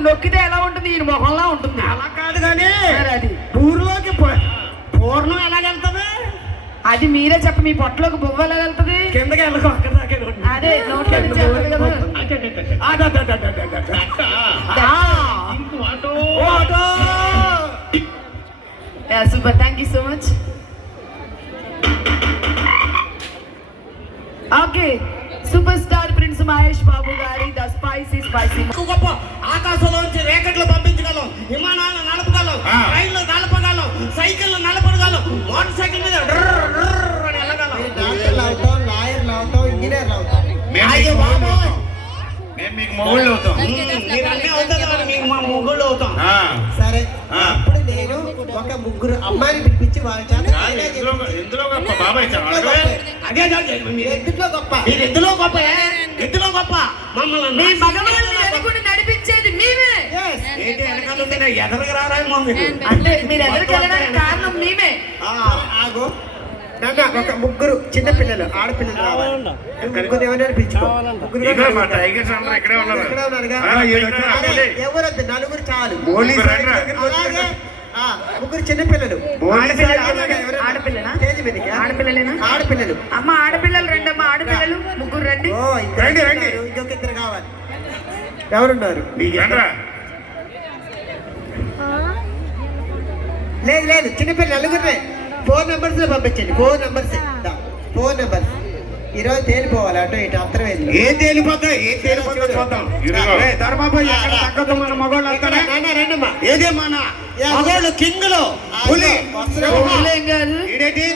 ఉంటుంది, నొక్కితే ఎలా ఉంటుంది, ఈయన మొహంలా ఉంటుంది. అలా కాదు కానీ అది ఊరిలోకి పూర్ణం ఎలాగెళ్తుంది అది మీరే చెప్ప. మీ పొట్టలోకి బువ్వ ఎలా వెళ్తుంది? కిందకి వెళ్ళకు అక్కడ దాకా అదే నోట్లో నుంచి వెళ్తుంది కదా. Super, thank you so much. Okay, super star prince Mahesh Babu గారి ద స్పైసీ గొప్ప ఆకాశంలోంచి రేకెట్లు పంపించగలం, విమానాలు నడపగలం, రైళ్లు నడపగలం, సైకిల్ నడపగలం, మోటార్ సైకిల్ మీద అని వెళ్ళగలం. మేము మీకు మొగుళ్ళు అవుతాం. మీకు మా మొగుళ్ళు అవుతాం. సరే, అప్పుడు నేను ఒక ముగ్గురు అమ్మాయిని పిలిపించి వాళ్ళ చేత ఎందులో గొప్ప బాబాయ్ అదే ఎందులో గొప్ప, మీరు ఎందులో గొప్ప, ఎందులో గొప్ప మమ్మల్ని నడిపించేది మేమే. ఏంటి వెనకాల ఎదరికి రారామో అంటే మీరు ఎదురుకి వెళ్ళడానికి కారణం మేమే. ఆగు, ఒక ముగ్గురు చిన్నపిల్లలు ఆడపిల్లలు రావాలి. ముగ్గురు ఎవరైనా పిలుచుకో. టైగర్స్ అందరూ ఇక్కడే ఉన్నారు. ఎవరొద్దు, నలుగురు చాలు. అలాగే ముగ్గురు చిన్నపిల్లలు ఆడపిల్లనా? స్టేజ్ మీదకి ఆడపిల్లలేనా? ఆడపిల్లలు. అమ్మ ఆడపిల్లలు రెండమ్మ, ఆడపిల్లలు ముగ్గురు రండి. ఇంకొక ఇద్దరు కావాలి. ఎవరున్నారు? లేదు లేదు, చిన్నపిల్లలు నలుగురే. 4 నెంబర్స్ లో పంపించండి. 4 నెంబర్స్ ఈరోజు తేలిపోవాలి. అటు ఇటు అత్తరం ఏం తేలిపోతాయి, ఏం తేలిపోతా చూద్దాం. ధర్మాబాయి ఎక్కడ తగ్గదు, మన మగవాళ్ళు అంటారా? రండమ్మా. ఏదే మన మగవాళ్ళు కింగ్లో పులి ఏంటి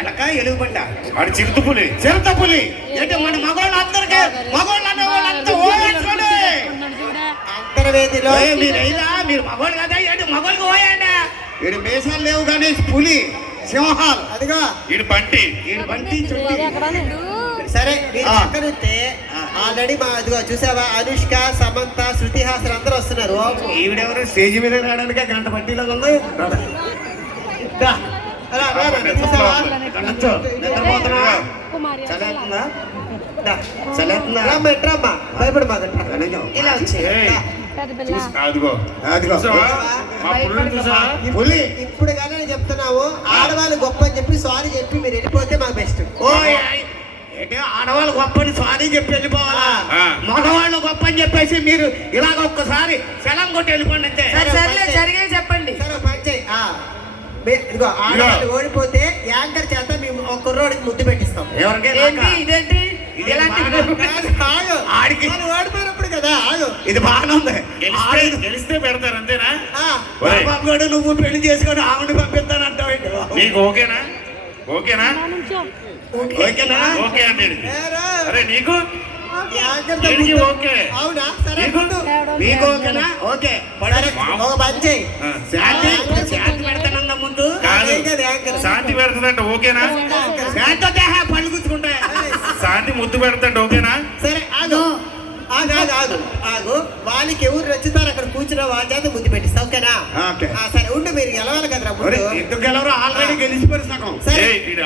ఎలక ఎలుగుబంట వాడు చిరుత పులి. ఏంటి మన మగవాళ్ళు అందరికీ మగవాళ్ళు అనే వాళ్ళు అంతా ఓడించుకోండి. అంతర్వేదిలో మీరు మగవాళ్ళు కదా, ఏంటి మగవాళ్ళకి ఓయండి. వీడు మేసాలు లేవు కానీ పులి సింహాలు. అదిగా ఈడు బంటి. సరే, అక్కడుంటే ఆల్రెడీ మా అదిగో చూసావా, అనుష్క, సమంత, శృతి హాసన్ అందరూ వస్తున్నారు. ఈవిడెవరు స్టేజ్ మీద రావడానికి గంట పట్టిలో ఉంది. నిద్రపోతున్నా చలేస్తుందా? రమ్మా, భయపడి మాకు ఇలా వచ్చి ఇప్పుడు కానీ చెప్తున్నావు, ఆడవాళ్ళు గొప్ప అని చెప్పి సారీ చెప్పి మీరు వెళ్ళిపోతే మాకు బెస్ట్. ఆడవాళ్ళు గొప్ప అని సారీ చెప్పి వెళ్ళిపోవాలా? మగవాళ్ళు గొప్ప అని చెప్పేసి మీరు ఇలాగ ఒక్కసారి సెలం కొట్టి వెళ్ళిపోండి అంతే. జరిగే చెప్పండి. సరే పంచాయి. ఇదిగో ఆడవాళ్ళు ఓడిపోతే యాంకర్ చేత మేము ఒక కుర్రోడికి ముద్దు పెట్టిస్తాం. ఇదేంటి ఆడికి ఓడిపోయినప్పుడు కదా. ఇది బాగానే ఉంది. గెలిస్తే పెడతారు అంతేనా? బాబు కూడా నువ్వు పెళ్లి చేసుకొని ఆవిడ పంపిస్తానంటావు. నీకు ఓకేనా? ఓకే అంటే అరే నీకు ఓకే. అవునా? సరే, మీకు ఓకేనా? ఓకే శాంతి పెడతానన్నా ముందు శాంతి పెడుతుందంట. ఓకేనా? పళ్ళు గుచ్చుకుంటాయి. శాంతి ముద్దు పెడతాంట. ఓకేనా? సరే ఆగు ఆగు. వాళ్ళకి ఎవరు నచ్చుతారు అక్కడ కూర్చున్న వాళ్ళ చేత ముద్దు పెట్టిస్తా. ఓకేనా? సరే ఉండు, మీరు గెలవాలి కదరా. ఎందుకు గెలవరు? ఆల్రెడీ గెలిచిపోయి సగం.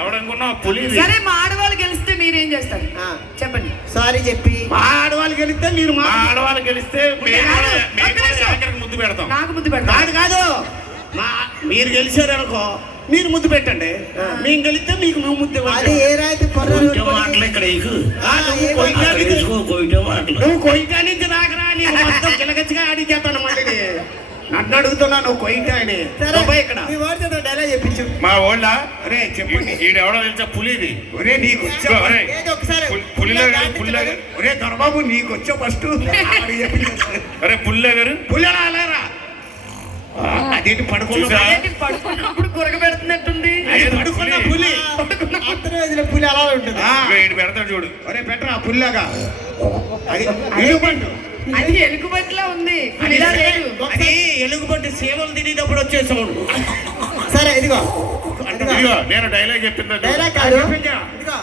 ఎవడనుకున్నా పులి. సరే, మా ఆడవాళ్ళు గెలిస్తే మీరేం చేస్తారు చెప్పండి. సారీ చెప్పి మా ఆడవాళ్ళు గెలిస్తే మీరు మా ఆడవాళ్ళు గెలిస్తే ముద్దు పెడతాం. నాకు ముద్దు పెడతాం కాదు. మీరు గెలిచారు అనుకో, మీరు ముద్దు పెట్టండి. మేము గెలిస్తే మీకు నువ్వు ముద్దు. అది ఏ రాయితీ మాటలు ఇక్కడ నువ్వు కొయ్యా నుంచి నాకరా, నీకు మొత్తం కిలగచ్చిగా ఆడిచేస్తాను. మళ్ళీ నన్ను అడుగుతున్నా, నువ్వు కొయ్యా అని ఇక్కడ డైలాగ్ చెప్పించు. మా వాళ్ళ రే చెప్పండి. ఈడెవడో తెలిసా పులిది. ఒరే నీకు ఒరే దొరబాబు నీకు వచ్చా ఫస్ట్. అరే పుల్లే గారు పులి అలారా అదేంటి పడుకున్నప్పుడు కొరక పెడుతున్నట్టుంది. పడుకున్న పులి పులి అలా ఉంటుంది. పెడతాడు చూడు. ఒరే పెట్టరా పుల్లాగా. అది ఎలుగుబంటు. అది ఎలుగుబంటిలా ఉంది. అది ఎలుగుబంటి సేవలు తినేటప్పుడు వచ్చే సౌండ్. సరే ఇదిగో నేను డైలాగ్ చెప్పిందా? డైలాగ్ కాదు. ఇదిగో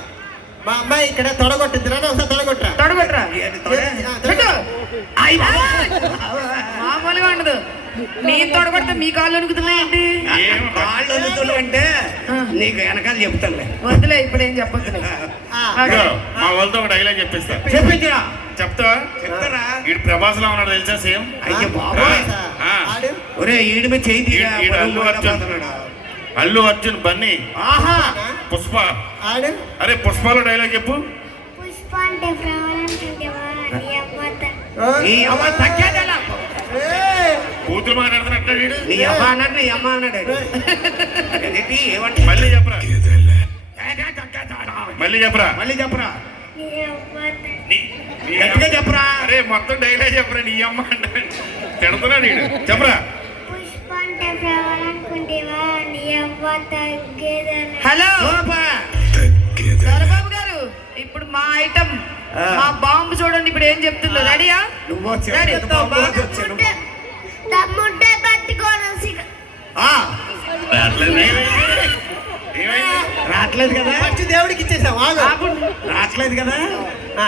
మా అమ్మాయి ఇక్కడ తొడగొట్టింది. ఒకసారి తొడగొట్టరా. మామూలుగా ఉండదు. నేను తొడగొడితే మీ కాళ్ళు వణుకుతున్నాయండి. కాళ్ళు వణుకులు అంటే నీకు వెనకాల చెప్తానులే. వద్దులే, ఇప్పుడు ఏం చెప్పొద్దులే. మా వాళ్ళతో ఒక డైలాగ్ చెప్పిస్తా. చెప్పించరా. చెప్తావా? చెప్తారా? వీడు ప్రభాస్ లో ఉన్నాడు తెలుసా సేమ్. అయ్యో బాబోయ్. ఆ. ఆడు ఒరే ఈడి మీద చేయి తీరా. ఈడు అల్లు అర్జున్. అల్లు అర్జున్ బన్నీ. ఆహా పుష్ప. ఆడు అరే పుష్పలో డైలాగ్ చెప్పు. పుష్ప అంటే ప్రవరంటుండేవా నీ అమ్మత నీ అమ్మ తగ్గేదేలా. కూతురు మాట్లాడుతున్నట్టు వీడు. నీ అమ్మ అన్నాడు నీ అమ్మ అన్నాడు. ఏంటి ఏమంటే మళ్ళీ చెప్పరా. మళ్ళీ చెప్పరా. మళ్ళీ చెప్పరా. నీ అమ్మత గట్టిగా చెప్పరా. అరే మొత్తం డైలాగ్ చెప్పరా. నీ అమ్మ అంటే తిడుతున్నాడు వీడు. చెప్పరా. పుష్ప అంటే ప్రవరంటుండేవా నీ అమ్మ తగ్గేదల హలో సూపర్. దొరబాబు గారు, ఇప్పుడు మా ఐటమ్ మా బాంబు చూడండి ఇప్పుడు ఏం చెప్తుందో. రెడీయా? నువ్వు రెడీ. తమ్ముంటే పట్టుకోను సిగ ఆ, ఏమైంది? రావట్లేదు కదా. ఫస్ట్ దేవుడికి ఇచ్చేసాం. ఆగు. రావట్లేదు కదా. ఆ,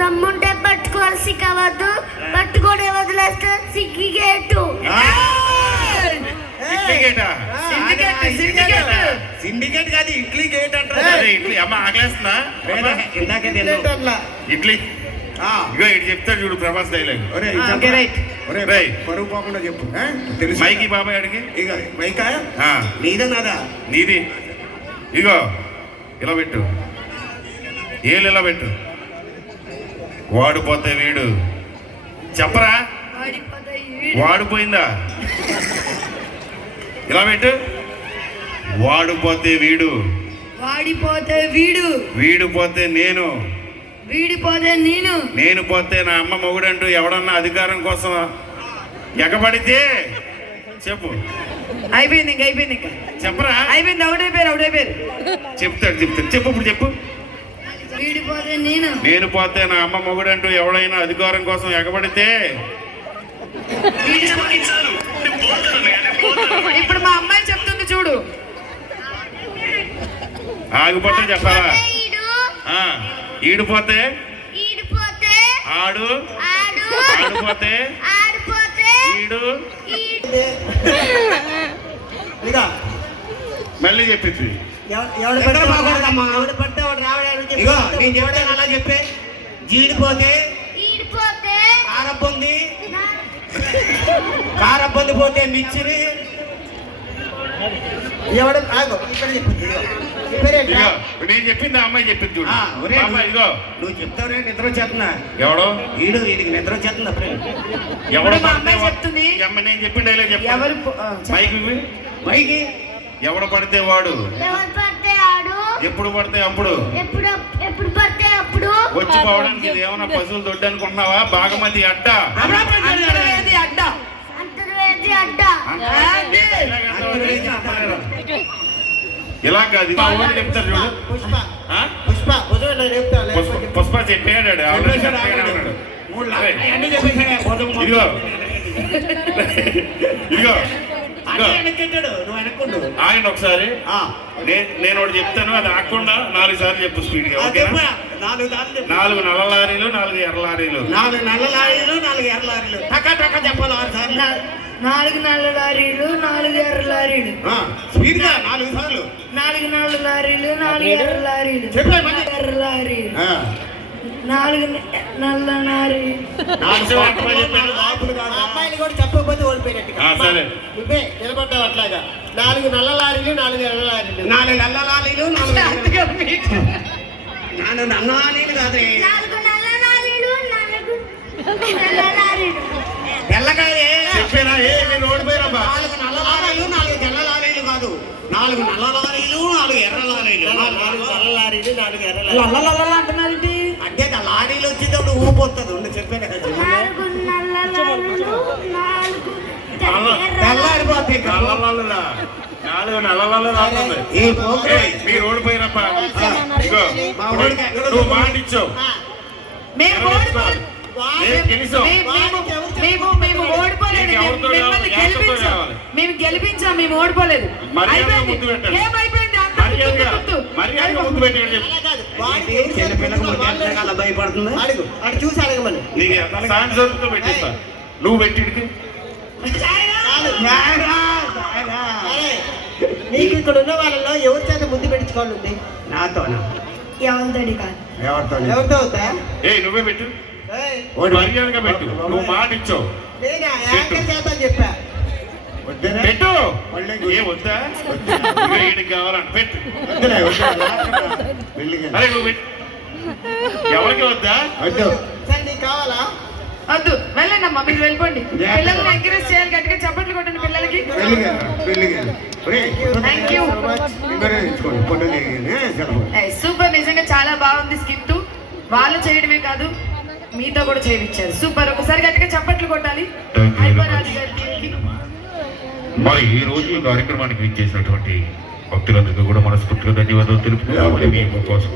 తమ్ముంటే పట్టుకోవాల్సి కావద్దు, పట్టుకొని వదిలేస్తే సిగ్గిగేటు ఇడ్లీ గేటా? సిండికేట్ కాదు ఇడ్లీ గేట్ అంటారు. అరే ఇడ్లీ అమ్మ ఆకలేస్తుందా? ఇందాకే ఏంటట్లా? ఇడ్లీ ఇగో ఇటు చెప్తాడు చూడు ప్రభాస్ డైలాగ్. Okay right. పరుగు పోకుండా చెప్పు. తెలుసు మైకి బాబాయ్ అడిగి. ఇక మైకా ఆ, నీదా నాదా. నీది. ఇగో ఇలా పెట్టు. ఏళ్ళు ఇలా పెట్టు. వాడిపోతే వీడు. చెప్పరా. వాడిపోయిందా? ఇలా పెట్టు. వాడిపోతే వీడు. వాడిపోతే వీడు, వీడిపోతే నేను. వీడిపోతే నేను. నేను పోతే నా అమ్మ మొగుడంటూ ఎవడన్నా అధికారం కోసం ఎగబడితే చెప్పు. అయిపోయింది ఇంకా, అయిపోయింది ఇంకా, చెప్పరా. అయిపోయింది. అవుడైపోయారు, అవుడైపోయారు. చెప్తాడు చెప్పు ఇప్పుడు చెప్పు. వీడిపోతే నేను. నేను పోతే నా అమ్మ మొగుడంటూ ఎవడైనా అధికారం కోసం ఎగబడితే ఇప్పుడు మా అమ్మాయి చెప్తుంది చూడు. ఆగిపోతే చెప్పాలా. ఈడు ఆ, ఈడిపోతే ఈడిపోతే ఆడు. ఆడు ఆడిపోతే ఆడిపోతే ఈడు. ఈడు ఇదిగో మళ్ళీ చెప్పింది. ఎవడు ఎక్కడ బాగోదమ్మా? ఎవడు పడితే వాడు రావడానికి ఇగో నేను చెప్తాను అలా చెప్పే. జీడిపోతే ఈడిపోతే కారబ్బొంది. కారబ్బొంది పోతే మిచ్చిరి. ఎవడు ఆగు. ఇక్కడ చెప్పు. ఇగో నేను చెప్పింది ఆ అమ్మాయి చెప్పింది చూడు. ఒరే, పాప, ఇగో నువ్వు చెప్తావునే నిద్ర వచ్చేస్తున్నా. ఎవడో వీడికి నిద్ర వచ్చేస్తుంది అప్పుడే. ఎవడో మా అమ్మాయి చెప్తుంది. ఈ అమ్మ నేను చెప్పిన డైలాగ్ ఎవరు చెప్పు. మైక్ ఇవ్వు. పైకి ఎవడు పడితే వాడు. ఎవరు పడితే ఆడు ఎప్పుడు పడితే అప్పుడు ఎప్పుడు ఎప్పుడు పడితే అప్పుడు వచ్చి పోవడానికి ఇది ఏమన్నా పశువులు దొడ్డు అనుకుంటున్నావా? బాగమతి అడ్డ. అంతర్వేది అడ్డ. అంతర్వేది అడ్డ ఇలా కాదు మా ఊరు చెప్తారు చూడు. పుష్ప ఆ? పుష్ప పుష్ప నేను చెప్తాను. పుష్ప చెప్పాడు ఆల్రెడీ చెప్పాడు అన్నాడు. 3 లక్షలు అన్ని చెప్పేసాడు. ఇదిగో ఇదిగో అన్ని వెనక్కెట్టాడు. నువ్వు వెనక్కుండు. ఆగండి ఒకసారి. ఆ, నేను ఒకటి చెప్తాను, అది ఆగకుండా 4 సార్లు చెప్పు స్పీడ్గా. ఆ ఓకేనా? చెప్పా. 4 దారులు చెప్పు. 4 నల్ల లారీలు 4 ఎర్ర లారీలు. 4 నల్ల లారీలు 4 ఎర్ర లారీలు. టక చెప్పాలి 6 సార్లు. 4 నల్ల లారీలు 4 ఎర్ర లారీలు. స్పీడ్గా 4 సార్లు. 4 నల్ల లారీలు 4 ఎర్ర లారీలు. చెప్పే మళ్ళీ. ఎర్ర లారీలు. ఆ, 4 నల్ల లారీలు. 4 సార్లు చెప్పాడు. లోపల ఆ కాదు. అమ్మాయిని కూడా చెప్పకపోతే ఓడిపోయినట్టుగా. ఆ, సరే. నువ్వే నిలబడ్డావు అట్లాగా. 4 నల్ల లారీలు 4 ఎర్ర లారీలు. 4 నల్ల లారీలు 4 అందుకే మీకు 4 నల్ల లారీలు కాదు. 4 నల్ల లారీలు 4 నల్ల లారీలు తెల్లకాయలే. చెప్పేనా? నేను ఓడిపోయినబ్బా. 4 నల్ల లారీలు 4 తెల్ల లారీలు కాదు. 4 నల్ల లారీలు 4 ఎర్ర లారీలు. 4 నల్ల లారీలు 4 ఎర్ర లారీలు. లల్ల అంటున్నారండి. అంటే ఆ లారీలు వచ్చేటప్పుడు ఊపొస్తుంది. ఉండి చెప్పాను కదా. 4 నల్ల లారీలు 4 తెల్లారిపోతే నల్లలాలులా. 4 నల్లలాలు రాస్తుంది. ఈ ప్రోగ్రామ్ ఏయ్, మీరు ఓడిపోయినప్ప. ఇగో మా ఊడికి నువ్వు మాట ఇచ్చావు. మేము ఓడిపోలేదు. నేను గెలిచాం. మేము ఓడిపోలేదు. నీకు ఎవరితో మిమ్మల్ని కావాలి? ఎవరితో గెలిపించాం. కావాలి? మేము గెలిపించాం. మేము ఓడిపోలేదు. మర్యాదగా అయిపోయింది. ముందు పెట్టండి. ఏం అయిపోయింది? అంతా మర్యాదగా గుర్తు. మర్యాదగా ముందు పెట్టి చెప్పు. అలా కాదు. వాడికి ఎవరు చిన్న పిల్లలకు చెప్పినా వాళ్ళు ముద్ద అలా భయపడుతుంది. అడుగు. అటు చూసి అడగమని. నీకు సాన్సర్తో పెట్టిస్తా. నువ్వు పెట్టిడికి అరే, నీకు ఇక్కడ ఉన్న వాళ్ళలో ఎవరి చేత ముందు పెట్టించుకోవాలి ఉంది? నాతోనా? ఎవరితోటి కాదు. ఎవరితో అవుతా నువ్వే పెట్టు, ఏయ్, మర్యాదగా పెట్టు. నువ్వు మాట ఇచ్చావు, నేనా యాంకర్ చేత చెప్పా పెట్టు. వద్దా? వీడికి కావాలంట, పెట్టు. అరే నువ్వు పెట్టు. ఎవరికి వద్దా? సరే నీకు కావాలా వద్దు, వెళ్ళండి అమ్మా, మీరు వెళ్ళిపోండి. పిల్లల్ని ఎంకరేజ్ చేయాలి, గట్టిగా చప్పట్లు కొట్టండి పిల్లలకి. Thank you. సూపర్, నిజంగా చాలా బాగుంది స్కిట్. వాళ్ళు చేయడమే కాదు, మీతో కూడా చేయించారు. సూపర్, ఒకసారి గట్టిగా చప్పట్లు కొట్టాలి. హైపరాజు గారి టీంకి. మరి ఈ రోజు ఈ కార్యక్రమానికి ఇచ్చేసినటువంటి భక్తులందరికీ కూడా మనస్ఫూర్తిగా ధన్యవాదాలు తెలుపుతున్నాము. మీ కోసం